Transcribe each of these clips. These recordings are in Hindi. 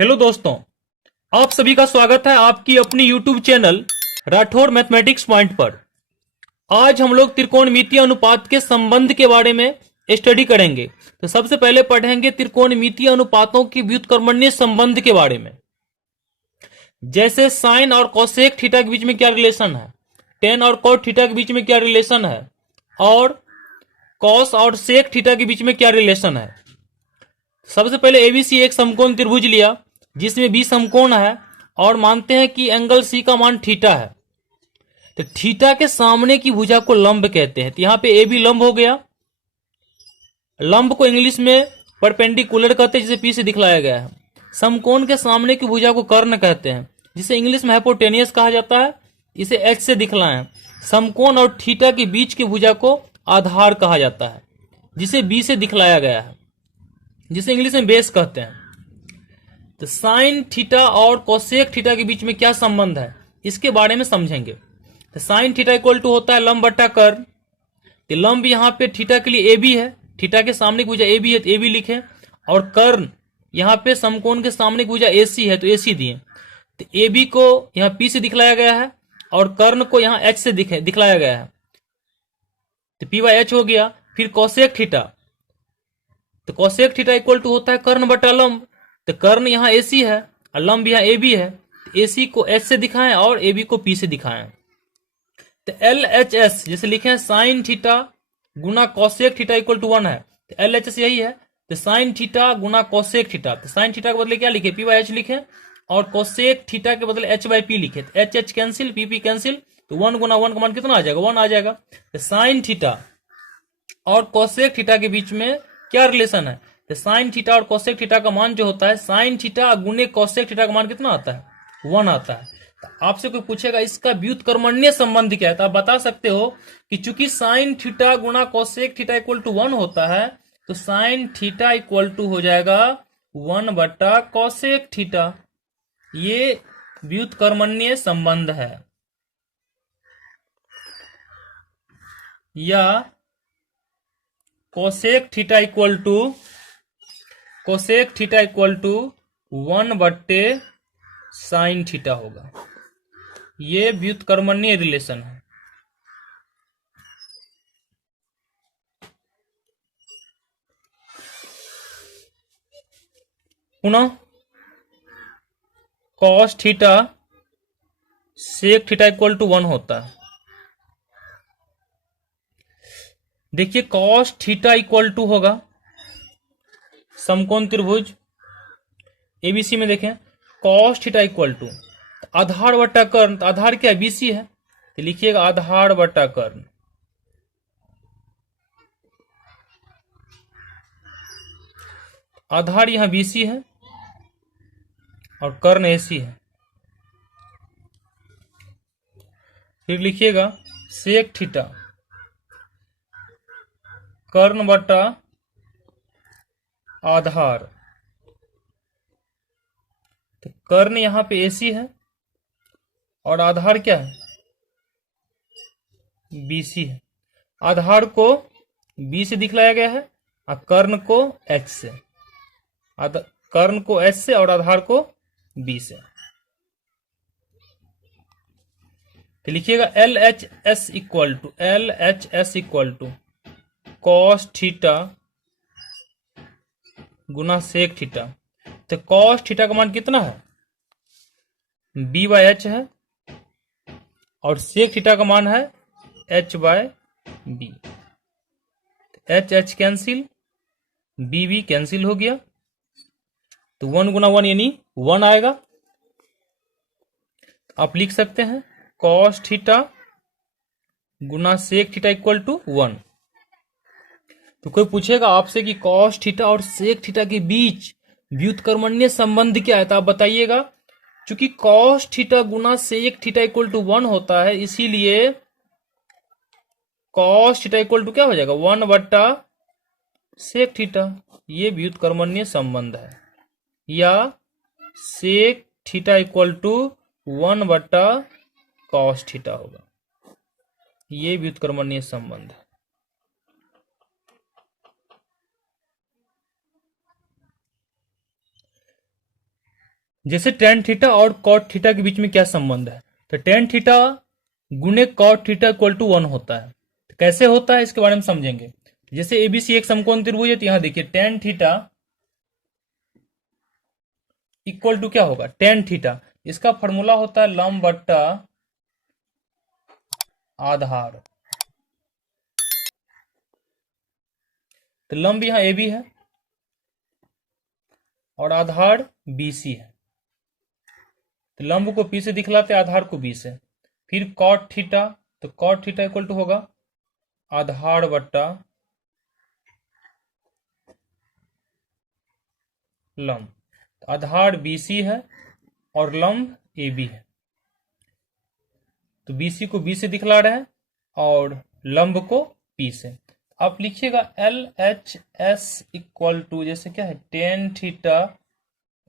हेलो दोस्तों, आप सभी का स्वागत है आपकी अपनी YouTube channel Rathore mathematics point पर। आज हम लोग त्रिकोणमितीय अनुपात के संबंध के बारे में स्टडी करेंगे। तो सबसे पहले पढ़ेंगे त्रिकोणमितीय अनुपातों की व्युत्क्रमणीय संबंध के बारे में। जैसे साइन और कोसेक थीटा के बीच में क्या रिलेशन है, टेन और कॉट थीटा के बीच में क्या रिलेशन है, और कॉस और सेक थीटा के बीच में क्या रिलेशन है। सबसे पहले एबीसी एक समकोण त्रिभुज लिया जिसमें बी समकोण है और मानते हैं कि एंगल सी का मान थीटा है। तो थीटा के सामने की भुजा को लंब कहते हैं। तो यहां पे ए बी लंब हो गया। लंब को इंग्लिश में परपेंडिकुलर कहते हैं, जिसे पी से दिखलाया गया है। समकोण के सामने की भुजा को कर्ण कहते हैं, जिसे इंग्लिश में हाइपोटेनियस कहा जाता है। इसे एच से दिखलाएं। समकोण और थीटा के बीच की भुजा को आधार कहा जाता है, जिसे बी से दिखलाया गया है, जिसे इंग्लिश में बेस कहते हैं। तो साइन थीटा और कोसेक थीटा के बीच में क्या संबंध है, इसके बारे में समझेंगे। तो साइन थीटा इक्वल टू होता है लंब बटा कर्ण। तो लंब यहाँ पे थीटा के लिए ए बी है, थीटा के सामने की भुजा ए बी है तो ए बी लिखे, और कर्ण यहाँ पे समकोण के सामने की भुजा ए सी है तो ए सी दिए। तो ए बी को यहाँ पी से दिखलाया गया है और कर्ण को यहाँ एच से दिखलाया गया है। तो पी बाई एच हो गया। फिर कोसेक थीटा, तो कोसेक थीटा इक्वल टू होता है कर्ण बटा लंब। तो कर्ण यहाँ एसी है और लंब यहाँ ए बी है। एसी को एच से दिखाएं और ए बी को पी से दिखाएं। तो एल एच एस जैसे लिखे हैं साइन थीटा गुना कोसेक थीटा इक्वल टू 1 है। तो एल एच एस यही है। तो साइन थीटा गुना कोसेक थीटा, तो साइन थीटा के बदले क्या लिखे, पी बाई एच लिखे, और कोसेक थीटा के बदले एच बाई पी लिखे। तो H H cancel, P P cancel, तो 1 गुना 1 का मान कितना आ जाएगा, 1 आ जाएगा। तो साइन थीटा और कोसेक थीटा के बीच में क्या रिलेशन है, तो साइन थीटा और कोसेक थीटा का मान जो होता है, साइन थीटा गुने कोसेक थीटा का मान कितना आता है, 1 आता है। तो आपसे कोई पूछेगा इसका व्युत्क्रमणीय संबंध क्या है, तो आप बता सकते हो कि चूंकि साइन थीटा गुना कोसेक थीटा इक्वल टू 1 होता है, तो साइन थीटा इक्वल टू हो जाएगा 1 बटा कोसेक थीटा। ये व्युत्क्रमणीय संबंध है। या कोसेक थीटा इक्वल टू 1 बट्टे साइन थीटा होगा। ये व्युत्क्रमणीय रिलेशन है। पुनः cos theta sec theta equal to 1 होता है। देखिए कॉस थीटा इक्वल टू होगा समकोण त्रिभुज एबीसी में, देखें कॉस थीटा इक्वल टू आधार बटा कर्ण, तो आधार क्या है, बीसी है, तो लिखिएगा आधार बटा कर्ण। आधार यहां बीसी है और कर्ण एसी है। फिर लिखिएगा सेक थीटा कर्ण बटा आधार। तो कर्ण यहां पे एसी है और आधार क्या है, बीसी है। आधार को बी से दिखलाया गया है और कर्ण को एच से, कर्ण को एच से और आधार को बी से। तो लिखिएगा L H S equal to cos theta गुना सेक थीटा। तो कॉस थीटा का मान कितना है, बी बाई एच है, और सेक थीटा का मान है H by B. H H cancel, B B cancel हो गया, तो 1 गुना 1 यानी 1 आएगा। आप लिख सकते हैं कॉस थीटा गुना सेक थीटा इक्वल टू 1। तो कोई पूछेगा आपसे कि कॉस थीटा और सेक थीटा के बीच व्युत्क्रमणीय संबंध क्या है, तो आप बताइएगा। चूंकि कॉस थीटा गुना सेक थीटा इक्वल टू 1 होता है, इसीलिए कॉस थीटा इक्वल टू क्या हो जाएगा, 1 बट्टा सेक थीटा। ये व्युत्क्रमणीय संबंध है। या सेक थीटा इक्वल टू 1 बट्टा कॉस थीटा होगा। ये व्युत्क्रमणीय संबंध है। जैसे टेन थीटा और कॉट थीटा के बीच में क्या संबंध है, तो टेन थीटा गुने कॉट थीटा इक्वल टू 1 होता है। तो कैसे होता है इसके बारे में समझेंगे। जैसे एबीसी एक समकोण त्रिभुज है, तो यहां देखिए टेन थीटा इक्वल टू क्या होगा, टेन थीटा, इसका फॉर्मूला होता है लंब बट्टा आधार। तो लंब यहां ए बी है और आधार बी सी है, तो लंब को पी से दिखलाते, आधार को बी से। फिर कॉट थीटा, तो कॉट थीटा इक्वल टू होगा आधार बट्टा लंब। तो आधार बी सी है और लंब ए बी है, तो बी सी को बी से दिखला रहे हैं और लंब को पी से। आप लिखिएगा L H S equal to जैसे क्या है tan theta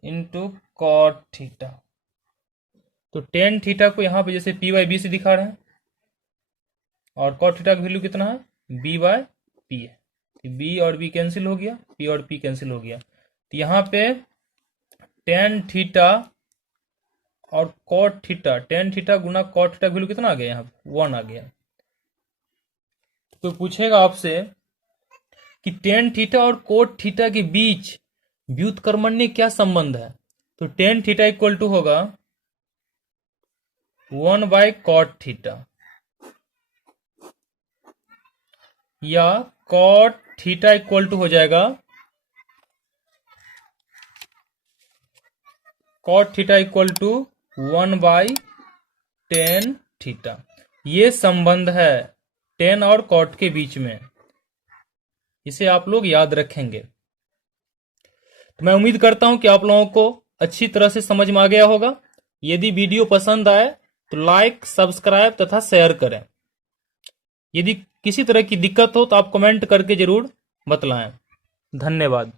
into cot theta. तो टेन थीटा को यहाँ पे जैसे पी बाई बी से दिखा रहे हैं और कॉट थीटा का वैल्यू कितना है बी बाई पी है, तो बी और बी कैंसिल हो गया, पी और पी कैंसिल हो गया। तो यहाँ पे टेन थीटा और कॉट थीटा, टेन थीटा गुना कॉट थीटा का वैल्यू कितना आ गया, यहाँ पे 1 आ गया। तो पूछेगा आपसे कि टेन थीटा और कोट थीटा के बीच व्युत्क्रमण्य क्या संबंध है, तो टेन थीटा इक्वल टू होगा 1 बाय कॉट थीटा, या कॉट थीटा इक्वल टू हो जाएगा cot theta equal to 1 by tan theta. ये संबंध है टेन और कॉट के बीच में, इसे आप लोग याद रखेंगे। तो मैं उम्मीद करता हूं कि आप लोगों को अच्छी तरह से समझ में आ गया होगा। यदि वीडियो पसंद आए तो लाइक, सब्सक्राइब तथा शेयर करें। यदि किसी तरह की दिक्कत हो तो आप कमेंट करके जरूर बतलाएं। धन्यवाद।